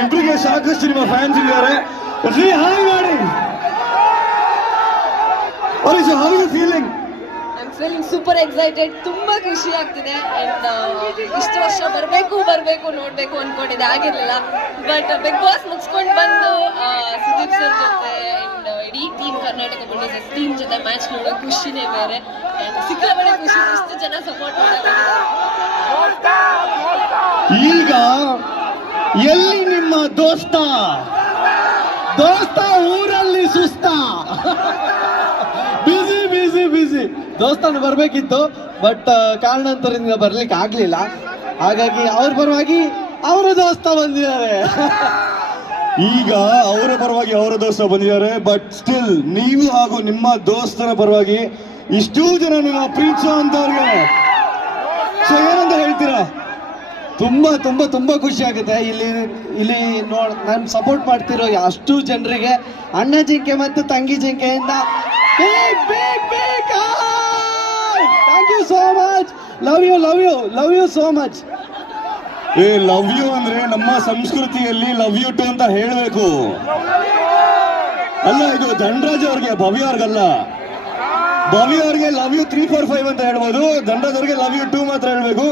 ನಿಮ್ಮಿಬ್ಬರಿಗೆ ಸಾಕಷ್ಟು ನಿಮ್ಮ ಫ್ಯಾನ್ಸ್ ಇದ್ದಾರೆ. ಹಾಯ್ ಮಾಡಿ. How are you feeling? I'm feeling super excited. ತುಂಬಾ ಖುಷಿ ಆಗ್ತಿದೆ. ಅಂಡ್ ಇಷ್ಟು ವರ್ಷ ಬರಬೇಕು ನೋಡ್ಬೇಕು ಅನ್ಕೊಂಡಿದ್ದೆ, ಆಗಿರ್ಲಿಲ್ಲ. ಬಟ್ ಬಿಗ್ ಬಾಸ್ ಮುಗಿಸ್ಕೊಂಡು ಬಂದು ಸುದೀಪ್ ಸರ್ ಜೊತೆ ಅಂಡ್ ಇಡೀ ಟೀಮ್ ಕರ್ನಾಟಕ ಬುಲ್ಡೋಸರ್ಸ್ ಟೀಮ್ ಜೊತೆ ಮ್ಯಾಚ್ ನೋಡೋ ಖುಷಿನೇ ಬೇರೆ. ಸಿಕ್ಕಾಪಟ್ಟೆ ಖುಷಿ, ಇಷ್ಟು ಜನ ಸಪೋರ್ಟ್ ಮಾಡೋದು. ಈಗ ಎಲ್ಲಿ ನಿಮ್ಮ ದೋಸ್ತ ಊರಲ್ಲಿ ಸುಸ್ತ. ಬಿಸಿ ದೋಸ್ತನ ಬರ್ಬೇಕಿತ್ತು, ಬಟ್ ಕಾರಣಾಂತರದಿಂದ ಬರ್ಲಿಕ್ಕೆ ಆಗ್ಲಿಲ್ಲ. ಹಾಗಾಗಿ ಅವ್ರ ಪರವಾಗಿ ಅವರ ದೋಸ್ತ ಬಂದಿದ್ದಾರೆ. ಈಗ ಅವರ ಪರವಾಗಿ ಅವರ ದೋಸ್ತ ಬಂದಿದ್ದಾರೆ. ಬಟ್ ಸ್ಟಿಲ್ ನೀವು ಹಾಗೂ ನಿಮ್ಮ ದೋಸ್ತನ ಪರವಾಗಿ ಇಷ್ಟೂ ಜನ ನಿಮ್ಮ ಪ್ರೀತಿಸುವಂತವ್ರಿಗೆ ಸೊ ಏನಂತ ಹೇಳ್ತೀರಾ? ತುಂಬಾ ತುಂಬಾ ತುಂಬಾ ಖುಷಿ ಆಗುತ್ತೆ. ಇಲ್ಲಿ ನಾನು ಸಪೋರ್ಟ್ ಮಾಡ್ತಿರೋ ಅಷ್ಟು ಜನರಿಗೆ ಅಣ್ಣ ಜಿಂಕೆ ಮತ್ತು ತಂಗಿ ಜಿಂಕೆಯಿಂದ thank you so much. Love you so much. Love you ಅಂದ್ರೆ ನಮ್ಮ ಸಂಸ್ಕೃತಿಯಲ್ಲಿ ಲವ್ ಯು ಟು ಅಂತ ಹೇಳಬೇಕು. ಅಲ್ಲ, ಇದು ಧನರಾಜ್ ಅವ್ರಿಗೆ, ಭವ್ಯ ಅವ್ರಿಗಲ್ಲ. ಭವ್ಯ ಅವ್ರಿಗೆ ಲವ್ ಯು 345 ಅಂತ ಹೇಳ್ಬೋದು, ಧನರಾಜ್ ಅವ್ರಿಗೆ ಲವ್ ಯು 2 ಮಾತ್ರ ಹೇಳ್ಬೇಕು.